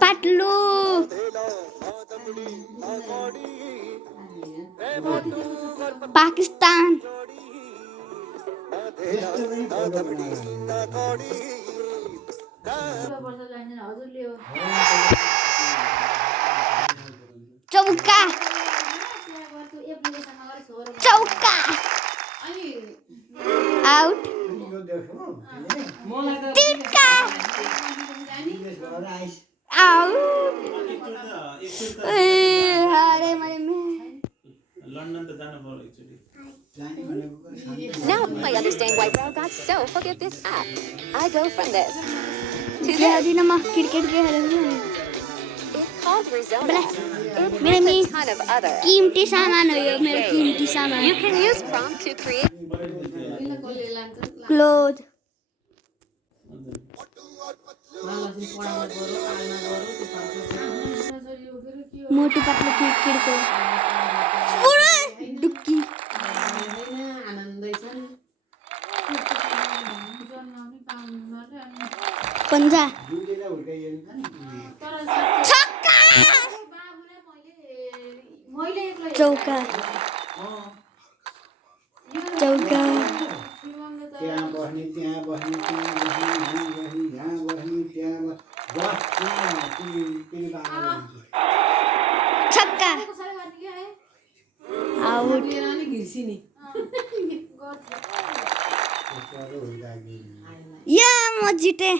पाटलू पाकिस्तान चौका चौका out तिर्का out अरे लन्डन त जानु पर्यो एकचोटि Now I understand why Bro got so hooked at this app. I go from this to क्या this. दिन में क्रिकेट खेलेंगे It's called Rizona. Blah. It मेरे has में a ton of other कीमती सामान हो यो मेरो कीमती सामान You can use prompt to create cloth Motu Patlu cricket को पूरा डुक्की पंजा छक्का चौका चौका त्यहाँ बस्ने त्यहाँ बस्ने त्यहाँ बस्ने यहाँ बस्ने त्यहाँ छक्का आउट या म जिते